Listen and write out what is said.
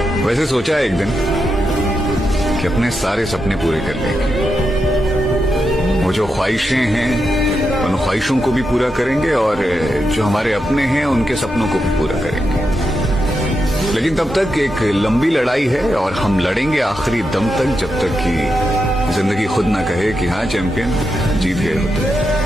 वैसे सोचा है एक दिन कि अपने सारे सपने पूरे कर लेंगे। वो जो ख्वाहिशें हैं उन ख्वाहिशों को भी पूरा करेंगे और जो हमारे अपने हैं उनके सपनों को भी पूरा करेंगे। लेकिन तब तक एक लंबी लड़ाई है और हम लड़ेंगे आखिरी दम तक, जब तक कि जिंदगी खुद ना कहे कि हाँ चैंपियन, जीत गए हो तुम।